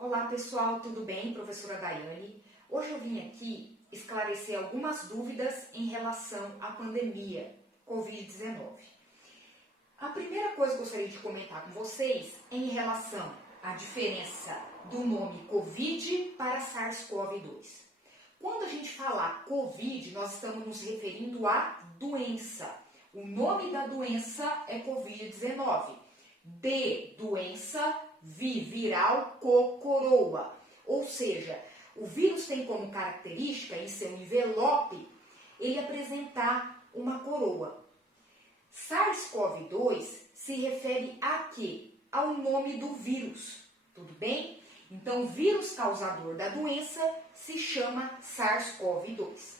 Olá pessoal, tudo bem? Professora Daiane. Hoje eu vim aqui esclarecer algumas dúvidas em relação à pandemia Covid-19. A primeira coisa que eu gostaria de comentar com vocês é em relação à diferença do nome Covid para SARS-CoV-2. Quando a gente falar Covid, nós estamos nos referindo à doença. O nome da doença é Covid-19. D, doença, V, viral, co, coroa. Ou seja, o vírus tem como característica, em seu envelope, ele apresentar uma coroa. SARS-CoV-2 se refere a quê? Ao nome do vírus, tudo bem? Então, o vírus causador da doença se chama SARS-CoV-2.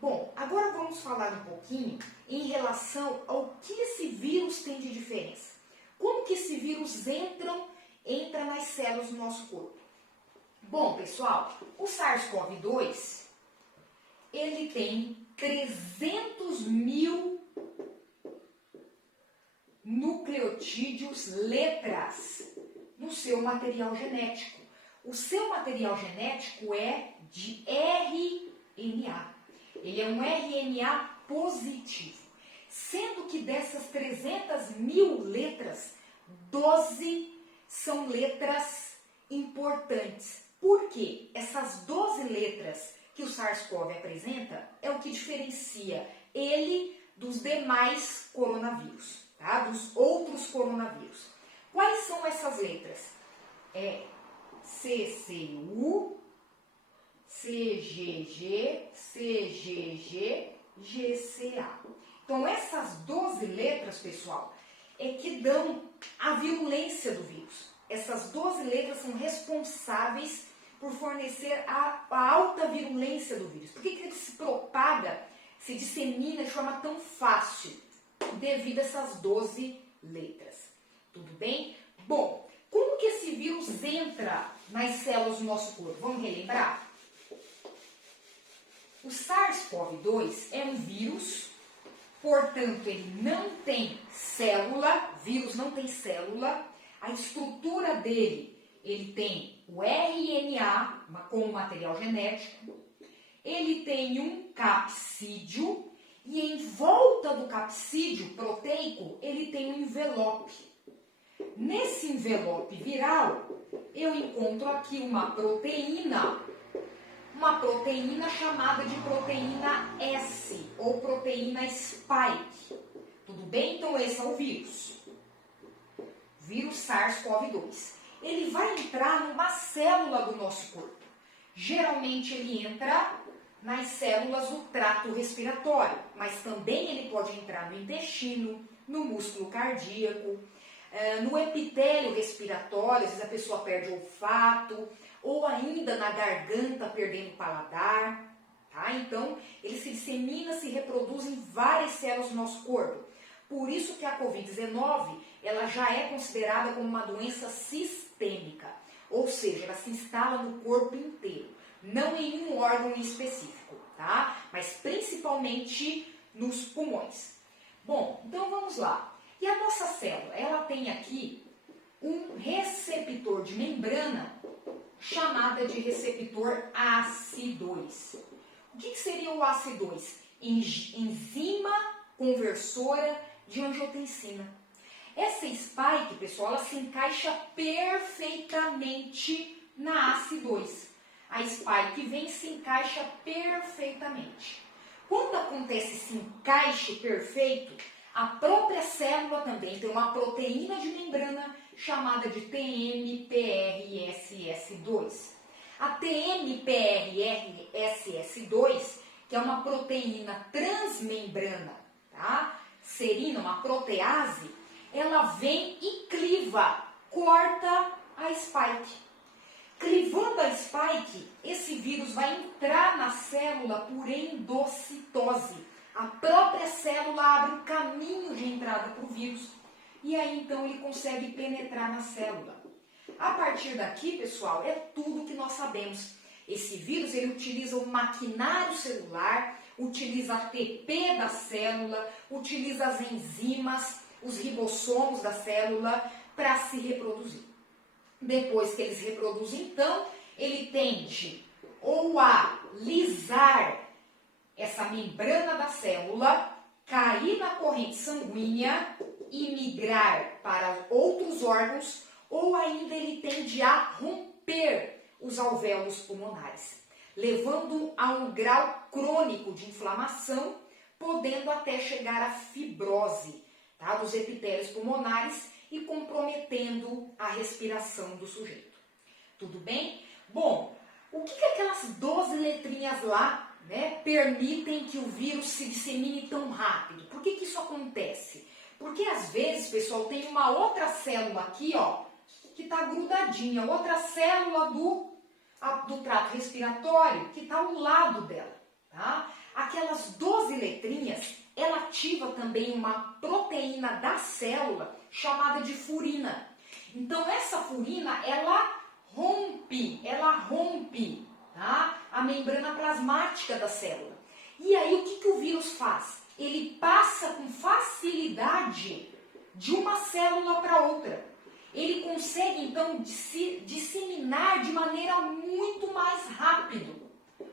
Bom, agora vamos falar um pouquinho em relação ao que esse vírus tem de diferença. Como que esse vírus entra nas células do nosso corpo? Bom, pessoal, o SARS-CoV-2, ele tem 300 mil nucleotídeos letras no seu material genético. O seu material genético é de RNA. Ele é um RNA positivo. Sendo que dessas 300 mil letras, 12 são letras importantes. Por quê? Essas 12 letras que o SARS-CoV apresenta é o que diferencia ele dos demais coronavírus, tá? Dos outros coronavírus. Quais são essas letras? É CCU, CGG, CGG, GCA. Então, essas 12 letras, pessoal, é que dão a virulência do vírus. Essas 12 letras são responsáveis por fornecer a alta virulência do vírus. Por que ele se propaga, se dissemina de forma tão fácil? Devido a essas 12 letras. Tudo bem? Bom, como que esse vírus entra nas células do nosso corpo? Vamos relembrar? O SARS-CoV-2 é um vírus. Portanto, ele não tem célula, vírus não tem célula. A estrutura dele, ele tem o RNA, como material genético. Ele tem um capsídeo e em volta do capsídeo proteico, ele tem um envelope. Nesse envelope viral, eu encontro aqui uma proteína chamada de proteína S, ou proteína spike. Tudo bem? Então, esse é o vírus. Vírus SARS-CoV-2. Ele vai entrar numa célula do nosso corpo. Geralmente, ele entra nas células do trato respiratório, mas também ele pode entrar no intestino, no músculo cardíaco, no epitélio respiratório, às vezes a pessoa perde o olfato, ou ainda na garganta, perdendo o paladar, tá? Então, ele se dissemina, se reproduz em várias células do nosso corpo. Por isso que a Covid-19, ela já é considerada como uma doença sistêmica, ou seja, ela se instala no corpo inteiro, não em um órgão específico, tá? Mas principalmente nos pulmões. Bom, então vamos lá. E a nossa célula, ela tem aqui um receptor de membrana chamada de receptor AC2. O que seria o AC2? Enzima conversora de angiotensina. Essa spike, pessoal, ela se encaixa perfeitamente na AC2. A spike vem e se encaixa perfeitamente. Quando acontece esse encaixe perfeito, a própria célula também tem uma proteína de membrana chamada de TMPRSS2. A TMPRSS2, que é uma proteína transmembrana, tá? Serina, uma protease, ela vem e corta a spike. Clivando a spike, esse vírus vai entrar na célula por endocitose. A própria célula abre o caminho de entrada para o vírus e aí então ele consegue penetrar na célula. A partir daqui, pessoal, é tudo que nós sabemos. Esse vírus ele utiliza o maquinário celular, utiliza a ATP da célula, utiliza as enzimas, os ribossomos da célula para se reproduzir. Depois que eles reproduzem, então, ele tende ou a lisar essa membrana da célula, cair na corrente sanguínea e migrar para outros órgãos, ou ainda ele tende a romper os alvéolos pulmonares, levando a um grau crônico de inflamação, podendo até chegar à fibrose, tá, dos epitélios pulmonares e comprometendo a respiração do sujeito. Tudo bem? Bom, o que aquelas 12 letrinhas lá, né, permitem que o vírus se dissemine tão rápido? Por que isso acontece? Porque às vezes, pessoal, tem uma outra célula aqui, ó, que está grudadinha, outra célula do trato respiratório que está ao lado dela, tá? Aquelas 12 letrinhas, ela ativa também uma proteína da célula chamada de furina. Então essa furina, ela rompe, tá, a membrana plasmática da célula. E aí o que o vírus faz? Ele passa com facilidade de uma célula para outra. Ele consegue então se disseminar de maneira muito mais rápido.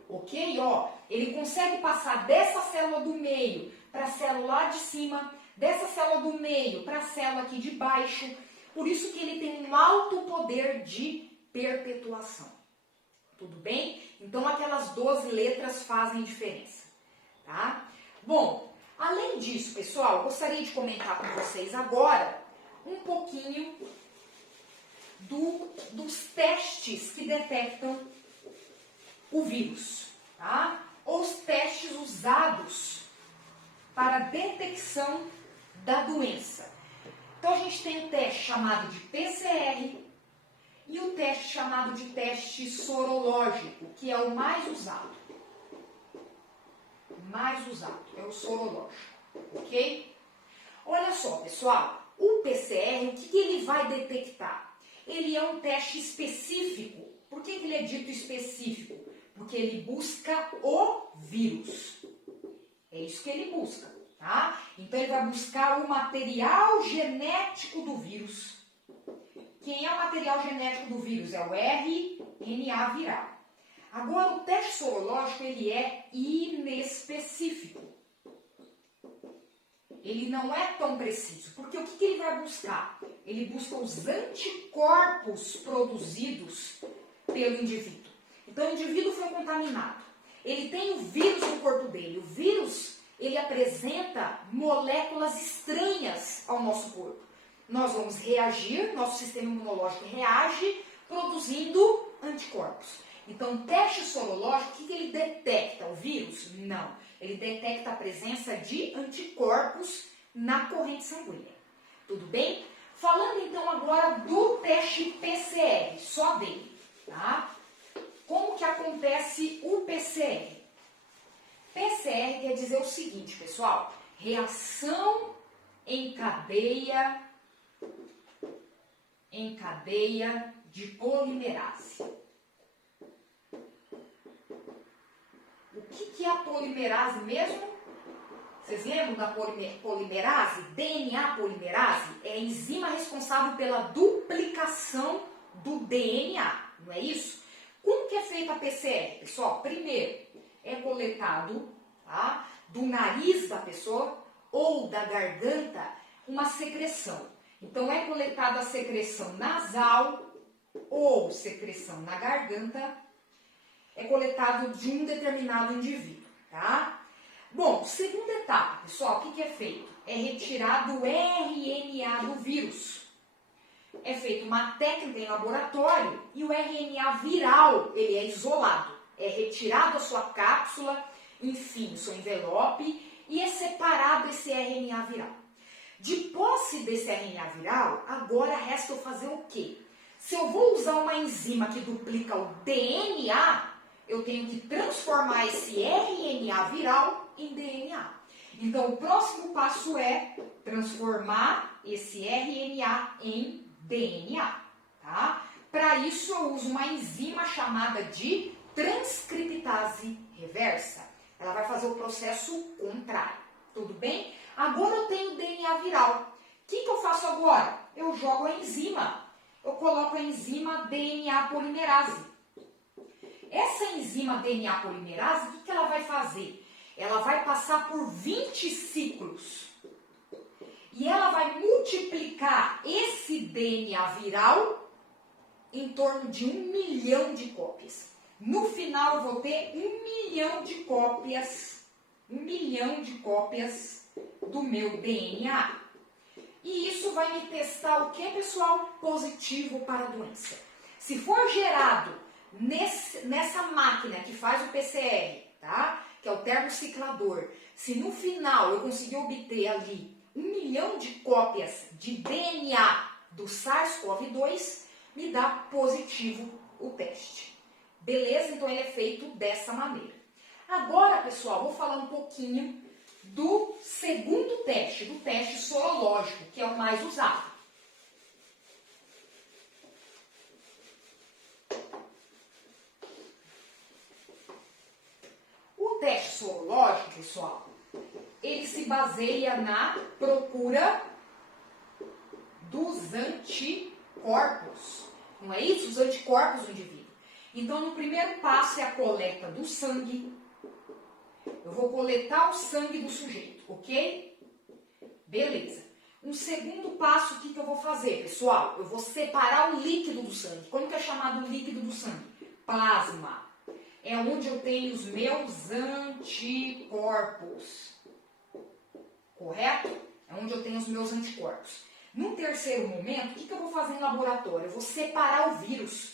Ok? Ó, ele consegue passar dessa célula do meio para a célula lá de cima, dessa célula do meio para a célula aqui de baixo. Por isso que ele tem um alto poder de perpetuação. Tudo bem? Então aquelas 12 letras fazem diferença, tá? Bom, além disso, pessoal, gostaria de comentar com vocês agora um pouquinho dos testes que detectam o vírus, tá? Ou os testes usados para a detecção da doença. Então a gente tem o teste chamado de PCR e o teste chamado de teste sorológico, que é o mais usado. É o sorológico, ok? Olha só, pessoal, o PCR, o que ele vai detectar? Ele é um teste específico. Por que ele é dito específico? Porque ele busca o vírus. É isso que ele busca, tá? Então ele vai buscar o material genético do vírus. Quem é o material genético do vírus? É o RNA viral. Agora, o teste sorológico, ele é inespecífico. Ele não é tão preciso. Porque o que ele vai buscar? Ele busca os anticorpos produzidos pelo indivíduo. Então, o indivíduo foi contaminado. Ele tem o vírus no corpo dele. O vírus, ele apresenta moléculas estranhas ao nosso corpo. Nós vamos reagir, nosso sistema imunológico reage produzindo anticorpos. Então, o teste sorológico, o que ele detecta? O vírus? Não. Ele detecta a presença de anticorpos na corrente sanguínea. Tudo bem? Falando então agora do teste PCR, só dele, tá? Como que acontece o PCR? PCR quer dizer o seguinte, pessoal, reação em cadeia de polimerase. O que é a polimerase mesmo? Vocês lembram da polimerase? DNA polimerase é a enzima responsável pela duplicação do DNA, não é isso? Como que é feita a PCR, pessoal? Primeiro, é coletado, tá, do nariz da pessoa ou da garganta uma secreção. Então, é coletada a secreção nasal ou secreção na garganta, é coletado de um determinado indivíduo, tá? Bom, segunda etapa, pessoal, o que é feito? É retirado o RNA do vírus. É feita uma técnica em laboratório e o RNA viral, ele é isolado. É retirado a sua cápsula, enfim, seu envelope, e é separado esse RNA viral. De posse desse RNA viral, agora resta eu fazer o quê? Se eu vou usar uma enzima que duplica o DNA, eu tenho que transformar esse RNA viral em DNA. Então, o próximo passo é transformar esse RNA em DNA, tá? Para isso, eu uso uma enzima chamada de transcriptase reversa. Ela vai fazer o processo contrário, tudo bem? Agora eu tenho DNA viral. O que eu faço agora? Eu jogo a enzima eu coloco a enzima DNA polimerase. Essa enzima DNA polimerase, o que ela vai fazer? Ela vai passar por 20 ciclos. E ela vai multiplicar esse DNA viral em torno de 1 milhão de cópias. No final eu vou ter 1 milhão de cópias, 1 milhão de cópias do meu DNA. E isso vai me testar o que, pessoal? Positivo para a doença. Se for gerado nessa máquina que faz o PCR, tá? Que é o termociclador, se no final eu conseguir obter ali 1 milhão de cópias de DNA do SARS-CoV-2, me dá positivo o teste. Beleza? Então ele é feito dessa maneira. Agora, pessoal, vou falar um pouquinho do segundo teste, do teste sorológico, que é o mais usado. O teste sorológico, pessoal, ele se baseia na procura dos anticorpos. Não é isso? Os anticorpos do indivíduo. Então, no primeiro passo é a coleta do sangue. Eu vou coletar o sangue do sujeito, ok? Beleza. Um segundo passo, o que eu vou fazer, pessoal? Eu vou separar o líquido do sangue. Como que é chamado o líquido do sangue? Plasma. É onde eu tenho os meus anticorpos. Correto? É onde eu tenho os meus anticorpos. No terceiro momento, o que eu vou fazer em laboratório? Eu vou separar o vírus.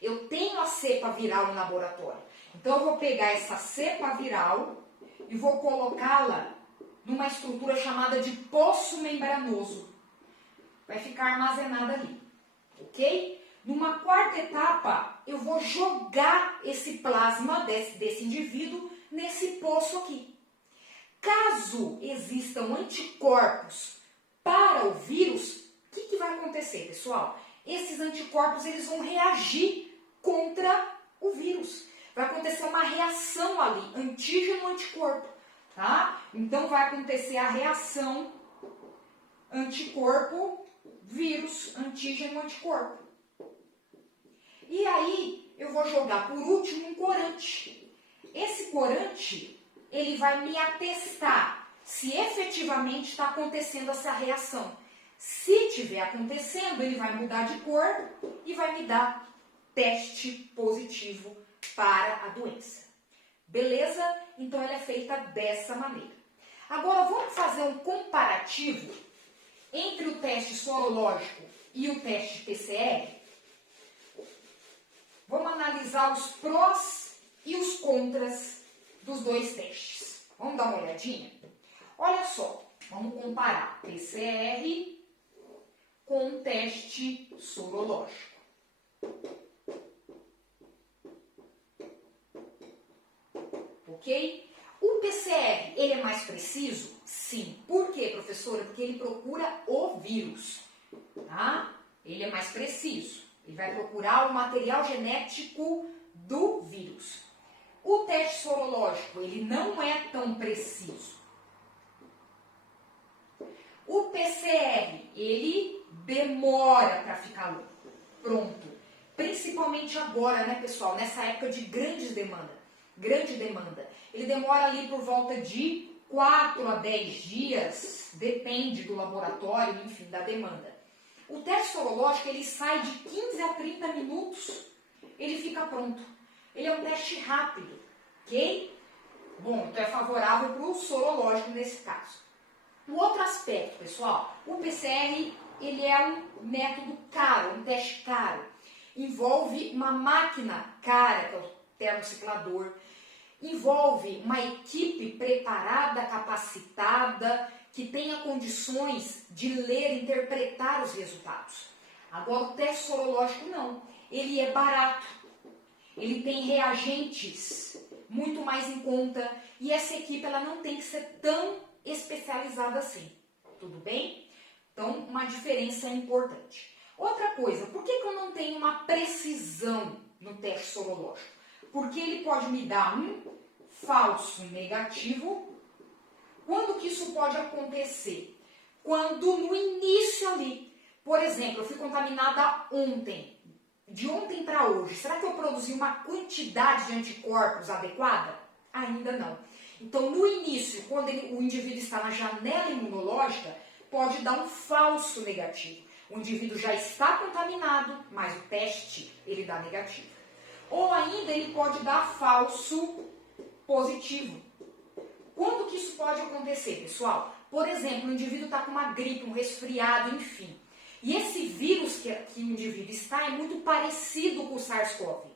Eu tenho a cepa viral em laboratório. Então, eu vou pegar essa cepa viral e vou colocá-la numa estrutura chamada de poço membranoso. Vai ficar armazenada ali, ok? Numa quarta etapa, eu vou jogar esse plasma desse indivíduo nesse poço aqui. Caso existam anticorpos para o vírus, o que vai acontecer, pessoal? Esses anticorpos eles vão reagir contra o vírus. Vai acontecer uma reação ali, antígeno-anticorpo, tá? Então, vai acontecer a reação anticorpo-vírus, antígeno-anticorpo. E aí, eu vou jogar, por último, um corante. Esse corante, ele vai me atestar se efetivamente está acontecendo essa reação. Se estiver acontecendo, ele vai mudar de cor e vai me dar teste positivo para a doença. Beleza? Então, ela é feita dessa maneira. Agora, vamos fazer um comparativo entre o teste sorológico e o teste PCR? Vamos analisar os prós e os contras dos dois testes. Vamos dar uma olhadinha? Olha só, vamos comparar PCR com o teste sorológico. Ok? O PCR, ele é mais preciso? Sim. Por quê, professora? Porque ele procura o vírus. Tá? Ele é mais preciso. Ele vai procurar o material genético do vírus. O teste sorológico, ele não é tão preciso. O PCR, ele demora para ficar pronto. Principalmente agora, né, pessoal? Nessa época de grande demanda. Ele demora ali por volta de 4 a 10 dias, depende do laboratório, enfim, da demanda. O teste sorológico, ele sai de 15 a 30 minutos, ele fica pronto. Ele é um teste rápido, ok? Bom, então é favorável para o sorológico nesse caso. Um outro aspecto, pessoal, o PCR, ele é um método caro, um teste caro. Envolve uma máquina cara, que é o termociclador, envolve uma equipe preparada, capacitada, que tenha condições de ler e interpretar os resultados. Agora, o teste sorológico não. Ele é barato, ele tem reagentes muito mais em conta e essa equipe ela não tem que ser tão especializada assim. Tudo bem? Então, uma diferença importante. Outra coisa, por que eu não tenho uma precisão no teste sorológico? Porque ele pode me dar um falso negativo. Quando que isso pode acontecer? Quando no início ali, Por exemplo, eu fui contaminada ontem, de ontem para hoje. Será que eu produzi uma quantidade de anticorpos adequada? Ainda não. Então, no início, quando o indivíduo está na janela imunológica, pode dar um falso negativo. O indivíduo já está contaminado, mas o teste ele dá negativo. Ou ainda ele pode dar falso positivo. Quando que isso pode acontecer, pessoal? Por exemplo, o indivíduo está com uma gripe, um resfriado, enfim. E esse vírus que o indivíduo está é muito parecido com o SARS-CoV.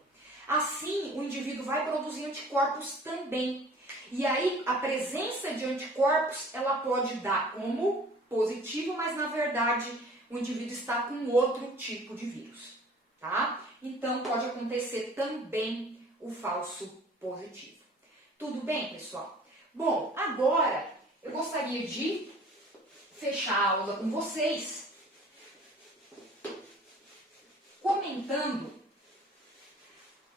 Assim, o indivíduo vai produzir anticorpos também. E aí, a presença de anticorpos, ela pode dar como positivo, mas na verdade, o indivíduo está com outro tipo de vírus, tá? Então, pode acontecer também o falso positivo. Tudo bem, pessoal? Bom, agora eu gostaria de fechar a aula com vocês comentando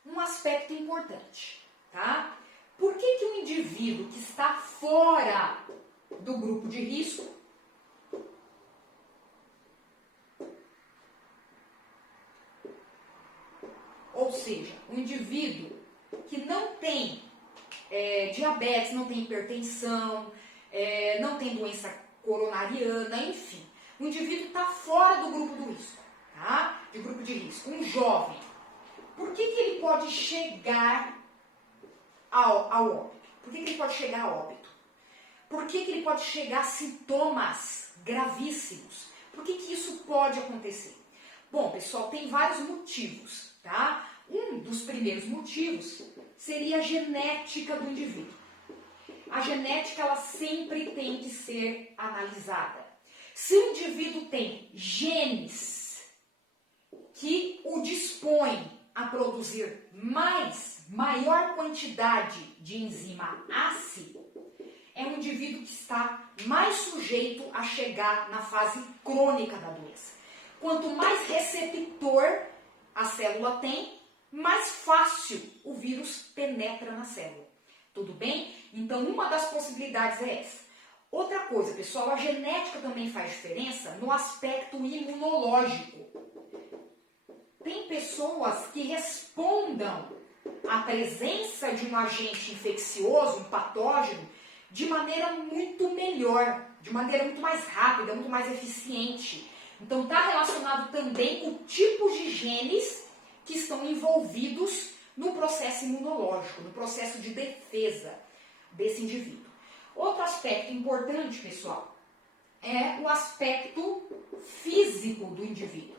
um aspecto importante, tá? Por que que o indivíduo que está fora do grupo de risco ou seja, o indivíduo que não tem diabetes, não tem hipertensão, não tem doença coronariana, enfim. O indivíduo está fora do grupo do risco, tá? De grupo de risco, um jovem. Por que que ele pode chegar ao óbito? Por que que ele pode chegar a óbito? Por que que ele pode chegar a sintomas gravíssimos? Por que que isso pode acontecer? Bom, pessoal, tem vários motivos, tá? Um dos primeiros motivos seria a genética do indivíduo. A genética, ela sempre tem que ser analisada. Se o indivíduo tem genes que o dispõem a produzir maior quantidade de enzima ACE, é um indivíduo que está mais sujeito a chegar na fase crônica da doença. Quanto mais receptor a célula tem, mais fácil o vírus penetra na célula. Tudo bem? Então, uma das possibilidades é essa. Outra coisa, pessoal, a genética também faz diferença no aspecto imunológico. Tem pessoas que respondam à presença de um agente infeccioso, um patógeno, de maneira muito melhor, de maneira muito mais rápida, muito mais eficiente. Então, está relacionado também com o tipo de genes que estão envolvidos no processo imunológico, no processo de defesa desse indivíduo. Outro aspecto importante, pessoal, é o aspecto físico do indivíduo.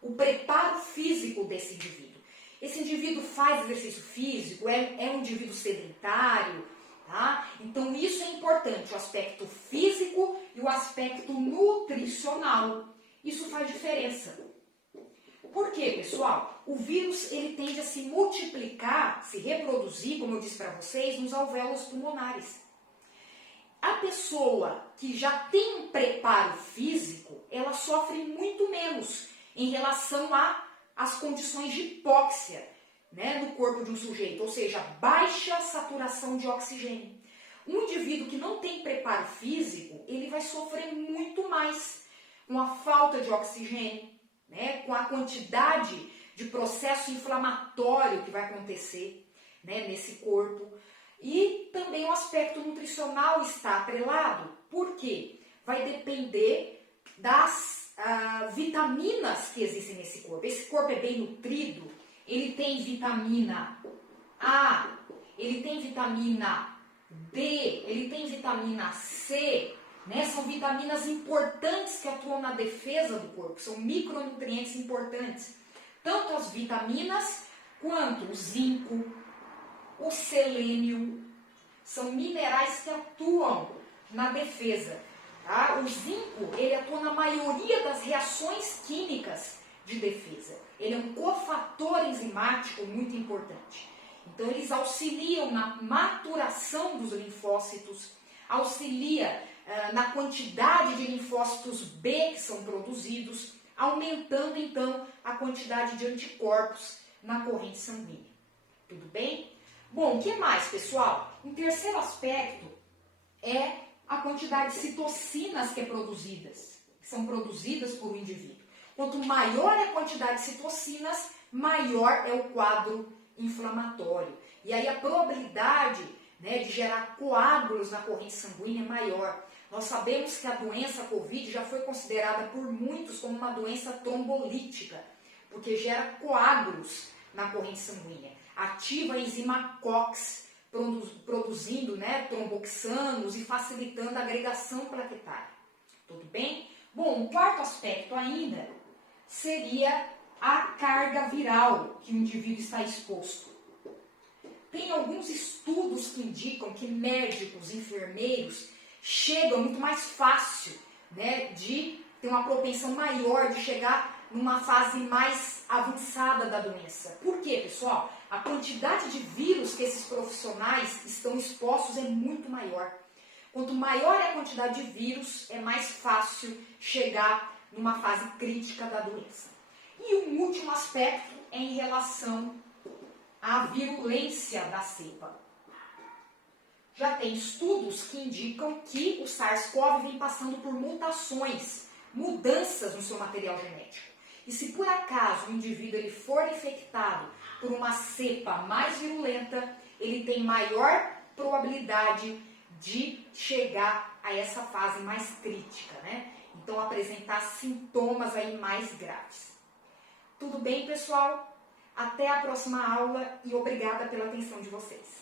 O preparo físico desse indivíduo. Esse indivíduo faz exercício físico, é um indivíduo sedentário, tá? Então isso é importante, o aspecto físico e o aspecto nutricional. Isso faz diferença. Por quê, pessoal? O vírus ele tende a se multiplicar, se reproduzir, como eu disse para vocês, nos alvéolos pulmonares. A pessoa que já tem um preparo físico, ela sofre muito menos em relação às condições de hipóxia, né, no corpo de um sujeito, ou seja, baixa saturação de oxigênio. Um indivíduo que não tem preparo físico, ele vai sofrer muito mais com a falta de oxigênio, né, com a quantidade de processo inflamatório que vai acontecer, né, nesse corpo. E também o aspecto nutricional está atrelado. Por quê? Vai depender das vitaminas que existem nesse corpo. Esse corpo é bem nutrido, ele tem vitamina A, ele tem vitamina D, ele tem vitamina C, né? São vitaminas importantes que atuam na defesa do corpo, são micronutrientes importantes. Tanto as vitaminas quanto o zinco, o selênio, são minerais que atuam na defesa. Tá? O zinco, ele atua na maioria das reações químicas de defesa. Ele é um cofator enzimático muito importante. Então, eles auxiliam na maturação dos linfócitos, auxilia na quantidade de linfócitos B que são produzidos, aumentando, então, a quantidade de anticorpos na corrente sanguínea. Tudo bem? Bom, o que mais, pessoal? Um terceiro aspecto é a quantidade de citocinas que é produzidas, que são produzidas por um indivíduo. Quanto maior é a quantidade de citocinas, maior é o quadro inflamatório. E aí a probabilidade, né, de gerar coágulos na corrente sanguínea é maior. Nós sabemos que a doença COVID já foi considerada por muitos como uma doença trombolítica, porque gera coágulos na corrente sanguínea. Ativa a enzima COX, produzindo, né, tromboxanos e facilitando a agregação plaquetária. Tudo bem? Bom, o quarto aspecto ainda seria a carga viral que o indivíduo está exposto. Tem alguns estudos que indicam que médicos, enfermeiros chegam muito mais fácil, né, de ter uma propensão maior de chegar numa fase mais avançada da doença. Por quê, pessoal? A quantidade de vírus que esses profissionais estão expostos é muito maior. Quanto maior é a quantidade de vírus, é mais fácil chegar numa fase crítica da doença. E um último aspecto é em relação à virulência da cepa. Já tem estudos que indicam que o SARS-CoV vem passando por mutações, mudanças no seu material genético. E se por acaso o indivíduo ele for infectado por uma cepa mais virulenta, ele tem maior probabilidade de chegar a essa fase mais crítica, né? Então apresentar sintomas aí mais graves. Tudo bem, pessoal? Até a próxima aula e obrigada pela atenção de vocês.